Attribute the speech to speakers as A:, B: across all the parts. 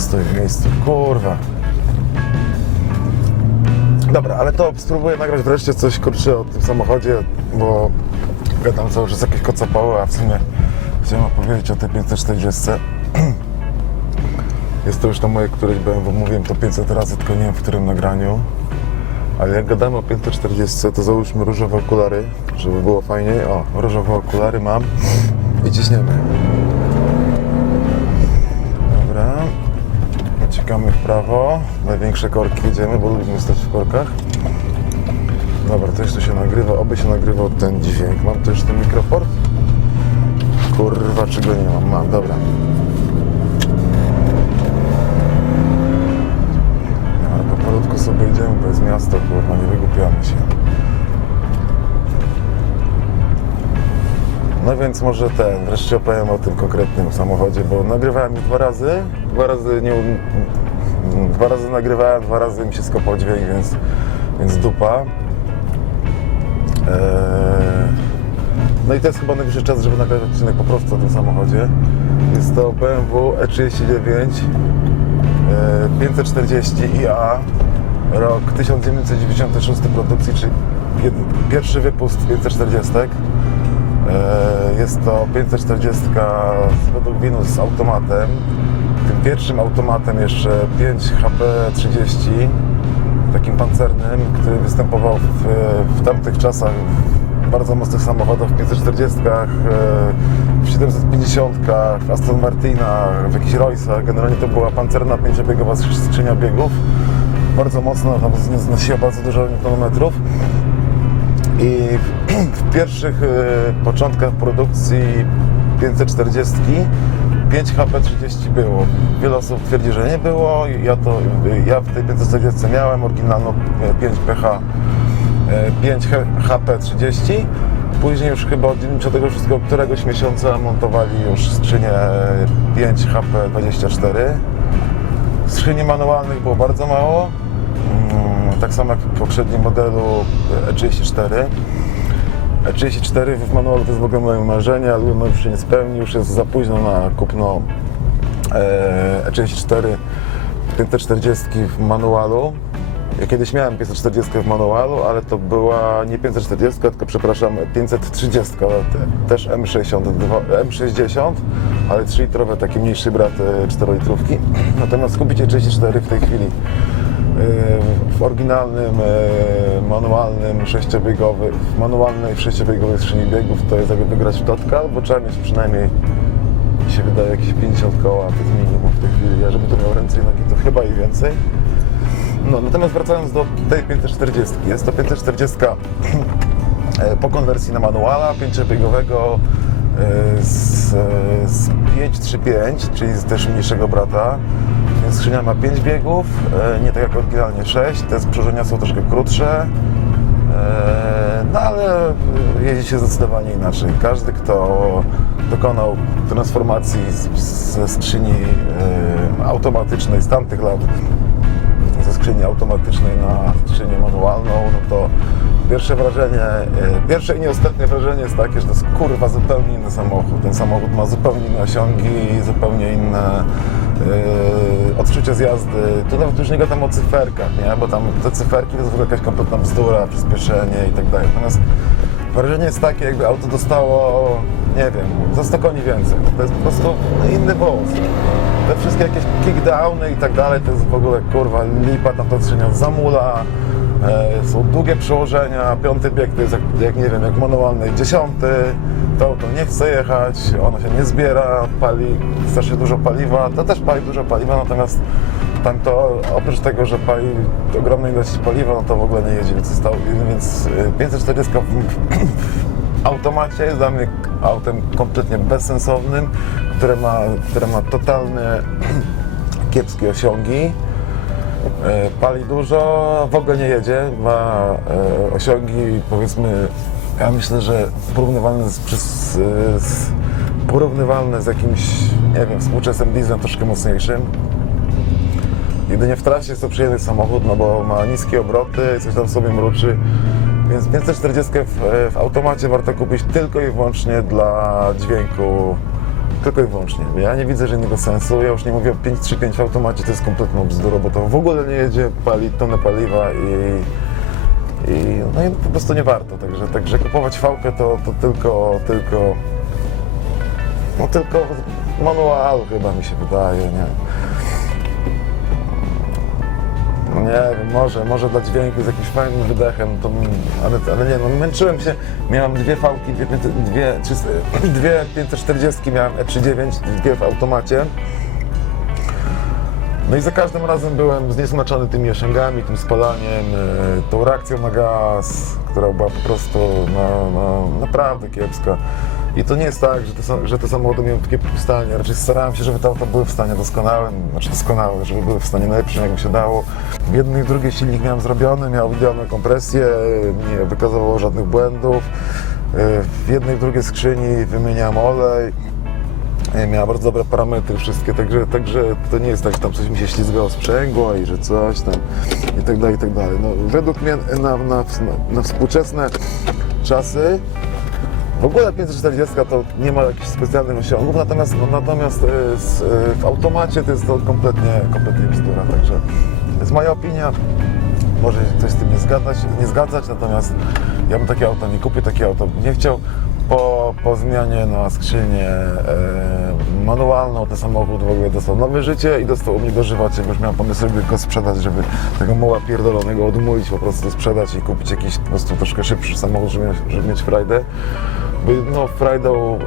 A: Stoi w miejscu, kurwa. Dobra, ale to spróbuję nagrać wreszcie coś kurczę o tym samochodzie, bo gadam cały czas jakieś kocopoły, a w sumie chciałem opowiedzieć o tej 540. Jest to już to moje któreś BMW, mówiłem to 500 razy, tylko nie wiem w którym nagraniu. Ale jak gadamy o 540, to załóżmy różowe okulary, żeby było fajniej. O, różowe okulary mam i ciśniemy. Uciekamy w prawo. Największe korki jedziemy, bo lubimy stać w korkach. Dobra, to jeszcze się nagrywa. Oby się nagrywał ten dźwięk. Mam też ten mikrofon? Kurwa, czego nie mam? Mam, dobra. Ale powolutku sobie idziemy, bo jest miasto, kurwa, nie wygłupiamy się. No więc może ten, wreszcie opowiem o tym konkretnym samochodzie, bo nagrywałem już dwa razy, dwa razy nie, dwa razy nagrywałem, dwa razy mi się skopał dźwięk, więc, więc dupa. Eee, no i to jest chyba najwyższy czas, żeby nagrać odcinek po prostu o tym samochodzie. Jest to BMW E39 e, 540 IA, rok 1996 produkcji, czyli pierwszy wypust 540. E, Jest to 540 z- według Winus z automatem. Tym pierwszym automatem jeszcze 5 HP30, takim pancernym, który występował w, w tamtych czasach w bardzo mocnych samochodach, w 540, e, w 750, w Aston Martinach, w jakichś Royce'ach. Generalnie to była pancerna pięciobiegowa skrz- skrzynia biegów. Bardzo mocno, tam znosiła bardzo dużo newtonmetrów. I w, pierwszych e, początkach produkcji 540 5 HP30 było. Wiele osób twierdzi, że nie było. Ja, to, ja w tej 540 miałem oryginalną e, 5 PH e, 5 HP30. Później już chyba od 96 któregoś miesiąca montowali już skrzynię 5 HP24. Skrzyni manualnych było bardzo mało. Mm, Tak samo jak w poprzednim modelu E34. E34 w manualu to jest w ogóle moje marzenie, ale no już się nie spełni, już jest za późno na kupno e, E34 540 w manualu. Ja kiedyś miałem 540 w manualu, ale to była nie 540, tylko przepraszam 530, te- też M62, M60, ale 3-litrowe, taki mniejszy brat 4-litrówki. Natomiast kupicie 34 w tej chwili e, w oryginalnym, e, manualnym, sześciobiegowy, w manualnej sześciobiegowej skrzyni biegów to jest jakby wygrać w totka, trzeba mieć przynajmniej mi się wydaje jakieś 50 koła, to jest minimum w tej chwili, a żeby to miał ręce i nogi, to chyba i więcej. No, natomiast wracając do tej 540, jest to 540 e, po konwersji na manuala, pięciobiegowego e, z, z 535, czyli z też mniejszego brata. Skrzynia ma 5 biegów, e, nie tak jak oryginalnie 6, te sprzężenia są troszkę krótsze. E, No ale jeździ się zdecydowanie inaczej. Każdy, kto dokonał transformacji ze skrzyni e, automatycznej z tamtych lat ze skrzyni automatycznej na skrzynię manualną, no to pierwsze wrażenie, e, pierwsze i nie ostatnie wrażenie jest takie, że to jest kurwa zupełnie inny samochód. Ten samochód ma zupełnie inne osiągi, zupełnie inne e, odczucia z jazdy. Tu nawet już nie gadam o cyferkach, nie? bo tam te cyferki to jest w ogóle jakaś kompletna bzdura, przyspieszenie i tak dalej. Natomiast wrażenie jest takie, jakby auto dostało, nie wiem, za 100 koni więcej. To jest po prostu inny wąs. Te wszystkie jakieś kickdowny i tak dalej, to jest w ogóle kurwa lipa, tam to skrzynia zamula, są długie przełożenia, piąty bieg to jest jak, jak nie wiem, jak manualny dziesiąty, to auto nie chce jechać, ono się nie zbiera, pali strasznie dużo paliwa, to też pali dużo paliwa, natomiast tam to oprócz tego, że pali ogromnej ilości paliwa, no to w ogóle nie jedzie, więc, został, więc y, 540 w, w automacie jest dla mnie autem kompletnie bezsensownym, które ma, które ma totalne kiepskie osiągi. E, Pali dużo, w ogóle nie jedzie, ma e, osiągi powiedzmy, ja myślę, że porównywalne z, e, z, porównywalne z jakimś, nie wiem, współczesnym dieslem troszkę mocniejszym. Jedynie w trasie jest to przyjemny samochód, no bo ma niskie obroty, coś tam sobie mruczy. Więc 540 w, w automacie warto kupić tylko i wyłącznie dla dźwięku tylko i wyłącznie. Ja nie widzę żadnego sensu. Ja już nie mówię o 535 w automacie, to jest kompletną bzdurą, bo to w ogóle nie jedzie, pali tonę paliwa i, i, no i po prostu nie warto. Także, także kupować fałkę to, to tylko, tylko, no tylko manual chyba mi się wydaje, nie? Nie wiem, może, może dla dźwięku z jakimś fajnym wydechem, to, ale, ale nie, no męczyłem się, miałem dwie fałki, dwie, dwie, trzysta- dwie 540, miałem E39, dwie w automacie. No i za każdym razem byłem zniesmaczony tymi osiągami, tym spalaniem, e, tą reakcją na gaz, która była po prostu no, no, naprawdę kiepska. I to nie jest tak, że te, że te samochody miałem kiepskim stanie, raczej starałem się, żeby te auta były w stanie doskonałym, znaczy doskonałe, żeby były w stanie najlepszym, jakby się dało. Jedny i drugi silnik miałem zrobiony, miał idealną kompresję, nie wykazywało żadnych błędów. W jednej i drugiej skrzyni wymieniałem olej. E, Miała bardzo dobre parametry wszystkie, także, także to nie jest tak, że tam coś mi się ślizgało sprzęgło i że coś tam i tak dalej, i tak dalej. No, według mnie na, na, na współczesne czasy w ogóle 540 to nie ma jakichś specjalnych osiągów, natomiast, no, natomiast e, e, w automacie to jest to kompletnie, kompletnie bzdura, także to jest moja opinia. Może ktoś z tym nie zgadzać, nie zgadzać, natomiast ja bym takie auto nie kupił, takie auto bym nie chciał. Po, po zmianie na skrzynię e, manualną ten samochód w ogóle dostał nowe życie i dostał u mnie dożywocie, bo już miałem pomysł, żeby go sprzedać, żeby tego muła pierdolonego odmówić, po prostu sprzedać i kupić jakiś po prostu troszkę szybszy samochód, żeby, żeby mieć frajdę. No frajdą e,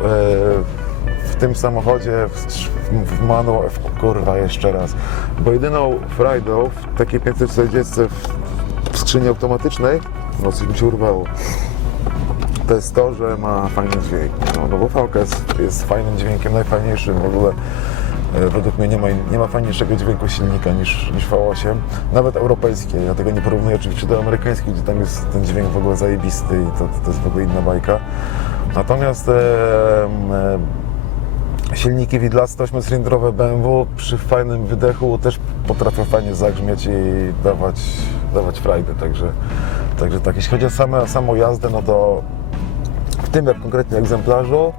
A: w tym samochodzie, w, w, w, kurwa jeszcze raz, bo jedyną frajdą w takiej 540 w, w skrzyni automatycznej, no coś mi się urwało, to jest to, że ma fajny dźwięk. No, no bo VK jest, jest fajnym dźwiękiem, najfajniejszym w ogóle. E, Według mnie nie ma, nie ma fajniejszego dźwięku silnika niż, niż V8, nawet europejskie. Ja tego nie porównuję oczywiście do amerykańskich, gdzie tam jest ten dźwięk w ogóle zajebisty i to, to jest w ogóle inna bajka. Natomiast e, silniki widlaste 8-cylindrowe BMW przy fajnym wydechu też potrafią fajnie zagrzmieć i dawać, dawać frajdę, także, także tak. Jeśli chodzi o same, samą jazdę, no to w tym konkretnie egzemplarzu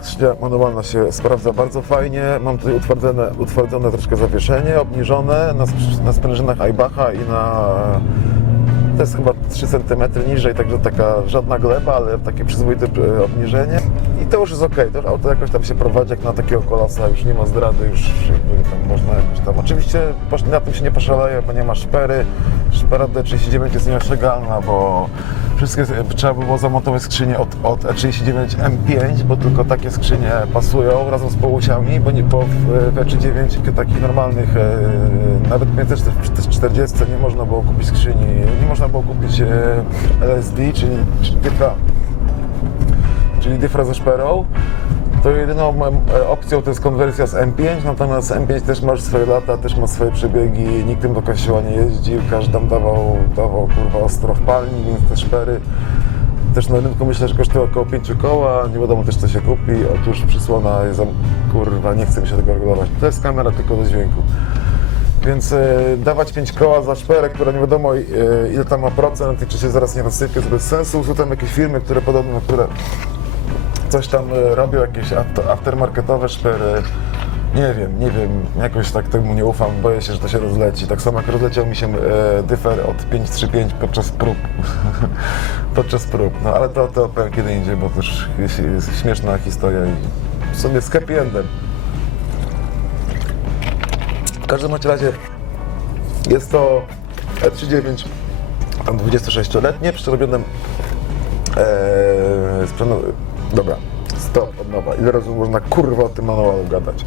A: skrzynia manualna się sprawdza bardzo fajnie. Mam tutaj utwardzone, utwardzone troszkę zawieszenie, obniżone na, na sprężynach Aybacha i na... To jest chyba 3 cm niżej, także taka żadna gleba, ale takie przyzwoite e, obniżenie. I to już jest ok, to auto jakoś tam się prowadzi jak na takiego kolasa, już nie ma zdrady, już można jakoś tam... Oczywiście na tym się nie poszaleje, bo nie ma szpery. Szpera D39 jest nieosiągalna, bo wszystkie trzeba by było zamontować skrzynię od, od E39 M5, bo tylko takie skrzynie pasują razem z połosiami, bo nie, bo w, w E39 takich normalnych, e, nawet 540 nie można było kupić skrzyni, nie można było kupić e, LSD, czyli, czyli dyfra, czyli dyfra ze szperą. To jedyną e, opcją to jest konwersja z M5, natomiast M5 też ma swoje lata, też ma swoje przebiegi, nikt tym do kościoła nie jeździł, każdy tam dawał, dawał kurwa ostro w palni, więc te szpery też na rynku myślę, że kosztuje około 5 koła, nie wiadomo też co się kupi, otóż przysłona jest, kurwa, nie chce mi się tego regulować. To jest kamera tylko do dźwięku. Więc e, dawać 5 koła za szperę, która nie wiadomo e, ile tam ma procent i czy się zaraz nie rozsypie, jest bez sensu. Są tam jakieś firmy, które podobno, które coś tam e, robią, jakieś after- aftermarketowe szpery. Nie wiem, nie wiem, jakoś tak temu nie ufam, boję się, że to się rozleci. Tak samo jak rozleciał mi się e, dyfer od 535 podczas prób. podczas prób. No ale to, to powiem kiedy indziej, bo też jest, jest śmieszna historia i w sumie z happy endem. W każdym razie jest to E39 tam 26-letnie, przerobione sprzęt... Dobra, stop, od nowa. Ile razy można kurwa o tym manualu gadać?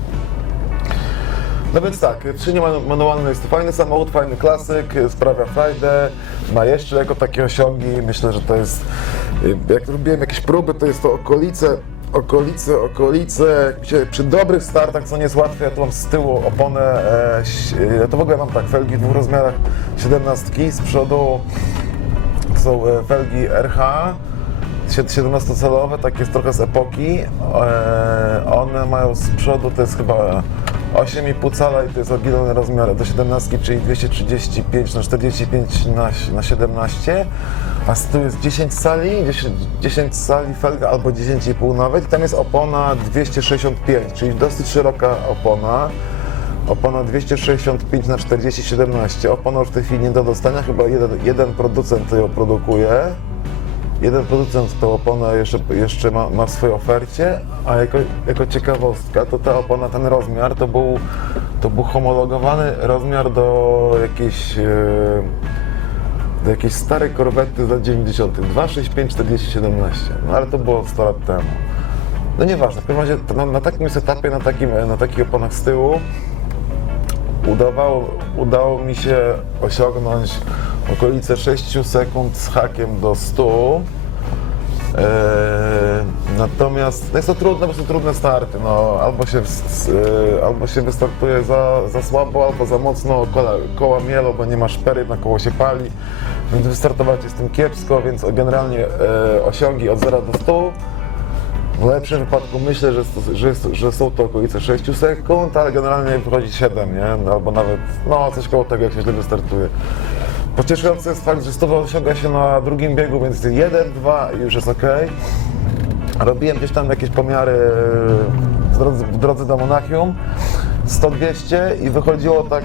A: No więc tak, skrzynia manu- manualna jest to fajny samochód, fajny klasyk, sprawia frajdę, ma jeszcze jako takie osiągi, myślę, że to jest, y, jak robiłem jakieś próby, to jest to okolice, okolice, okolice, przy dobrych startach, co nie jest łatwe, ja tu mam z tyłu oponę, e, to w ogóle mam tak, felgi w dwóch rozmiarach 17 z przodu, są e, felgi RH, 17-calowe, takie jest trochę z epoki. E, One mają z przodu, to jest chyba 8,5 cala i to jest oryginalny rozmiar do 17, czyli 235 na 45 na, na 17, a z jest 10 cali, 10, 10 cali felga albo 10,5 nawet i tam jest opona 265, czyli dosyć szeroka opona. Opona 265 na 40 17. Opona już w tej chwili nie do dostania, chyba jeden, jeden producent ją produkuje. Jeden producent tą oponę jeszcze, jeszcze ma, ma w swojej ofercie, a jako, jako ciekawostka, to ta opona, ten rozmiar, to był, to był homologowany rozmiar do jakiejś, e, do jakiejś starej korwety z lat 90. 265 40 17. No ale to było 100 lat temu. No nieważne, w każdym razie na, na takim setupie, na, takim, na takich oponach z tyłu udawało, udało mi się osiągnąć okolice 6 sekund z hakiem do 100. Eee, natomiast no jest to trudne, bo są trudne starty. No, albo, się, e, albo się wystartuje za, za słabo, albo za mocno, koła, koła mielo, bo nie ma szpery, na koło się pali. Więc wystartować jest tym kiepsko, więc generalnie e, osiągi od 0 do 100 w lepszym wypadku myślę, że, że, że są to okolice 6 sekund, ale generalnie wychodzi 7, nie? Albo nawet, no coś koło tego, jak się źle wystartuje. Pocieszający jest fakt, że 100 osiąga się na drugim biegu, więc 1, 2 i już jest ok. Robiłem gdzieś tam jakieś pomiary w drodze, w drodze do Monachium, 100-200 i wychodziło tak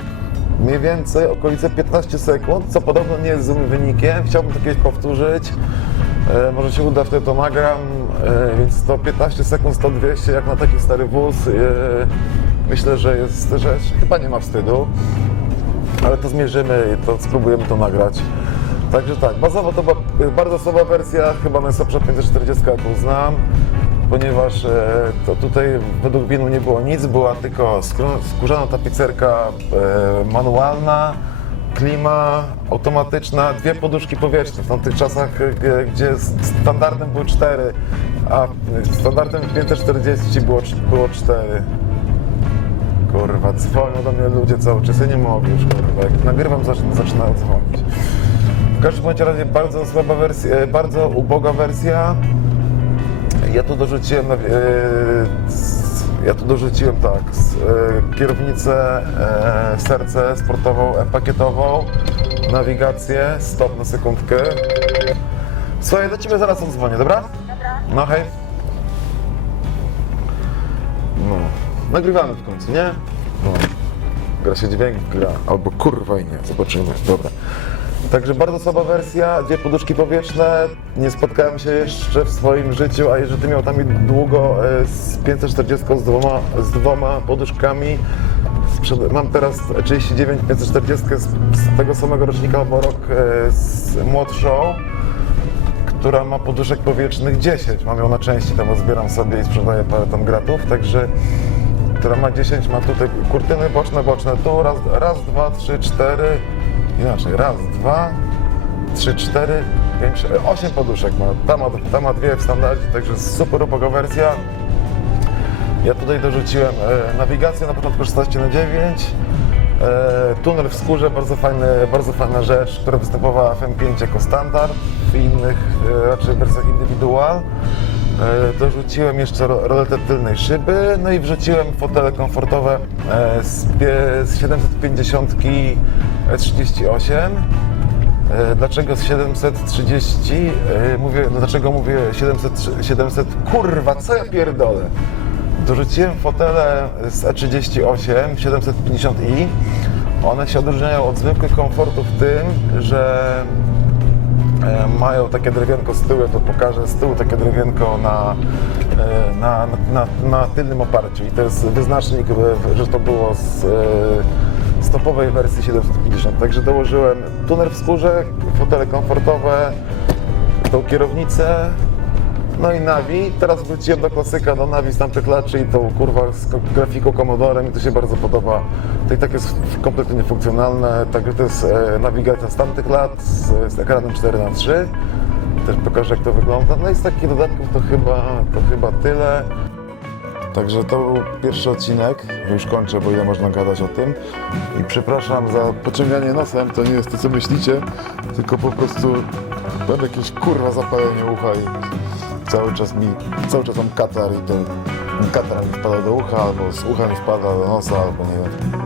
A: mniej więcej okolice 15 sekund, co podobno nie jest złym wynikiem. Chciałbym to kiedyś powtórzyć. E, może się uda, wtedy to nagram, e, więc to 15 sekund, 100-200 jak na taki stary wóz. E, myślę, że jest, że chyba nie ma wstydu, ale to zmierzymy i to spróbujemy to nagrać. Także tak, bazowo to była bardzo słaba wersja, chyba najsłabsza 540 jaką znam, ponieważ e, to tutaj według winu nie było nic, była tylko skórzana tapicerka e, manualna, klima automatyczna, dwie poduszki powietrzne. W tamtych czasach, e, gdzie standardem były cztery, a standardem 540 było, było cztery. Kurwa, dzwonią do mnie ludzie cały czas, ja nie mogę już, kurwa, jak nagrywam, zaczyna, zaczynają dzwonić. W każdym bądź razie bardzo słaba wersja, e, bardzo uboga wersja. Ja tu dorzuciłem, na- e, ja tu dorzuciłem tak, e, kierownicę, serce sportową, pakietową, nawigację, stop na sekundkę. Słuchaj, do Ciebie zaraz odzwonię, dobra? No hej. Nagrywamy w końcu, nie? No. Gra się dźwięk, gra. Albo kurwa i nie, zobaczymy. Dobra. Także bardzo słaba wersja, dwie poduszki powietrzne. Nie spotkałem się jeszcze w swoim życiu, a jeżeli miał tam długo e, z 540 z dwoma, z dwoma poduszkami. Mam teraz 39 540 z, z tego samego rocznika, albo rok e, z młodszą która ma poduszek powietrznych 10. Mam ją na części, tam zbieram sobie i sprzedaję parę tam gratów, także która ma 10, ma tutaj kurtyny boczne, boczne tu, raz, raz dwa, trzy, cztery, inaczej, raz, dwa, trzy, cztery, pięć, osiem poduszek ma. Ta ma, ta ma dwie w standardzie, także super uboga wersja. Ja tutaj dorzuciłem e, nawigację na początku 16 na 9. E, tunel w skórze, bardzo, fajny, bardzo fajna rzecz, która występowała w M5 jako standard, w innych e, raczej wersjach indywidual. E, dorzuciłem jeszcze ro- roletę tylnej szyby, no i wrzuciłem fotele komfortowe e, z, pie- z 750 E38. E, Dlaczego z 730? E, Mówię, no dlaczego mówię 700, 700? Kurwa, co ja pierdolę? Dorzuciłem fotele z E E38 750i. One się odróżniają od zwykłych komfortów tym, że mają takie drewienko z tyłu, to pokażę, z tyłu takie drewienko na, e, na, na, na tylnym oparciu. I to jest wyznacznik, e, że to było z e, stopowej wersji 750. Także dołożyłem tunel w skórze, fotele komfortowe, tą kierownicę, no i Navi. Teraz wróciłem do klasyka, do Navi z tamtych lat, czyli tą kurwa z grafiką Commodore. Mi to się bardzo podoba. To i tak jest kompletnie niefunkcjonalne. Także to jest e, nawigacja z tamtych lat z, z ekranem 4x3. Też pokażę jak to wygląda. No i z takich dodatków to chyba, to chyba tyle. Także to był pierwszy odcinek. Już kończę, bo ile można gadać o tym. I przepraszam za pociąganie nosem. To nie jest to, co myślicie, tylko po prostu mam jakieś kurwa zapalenie ucha i cały czas mi, cały czas mam katar i to katar mi wpada do ucha, albo z ucha mi wpada do nosa, albo nie wiem.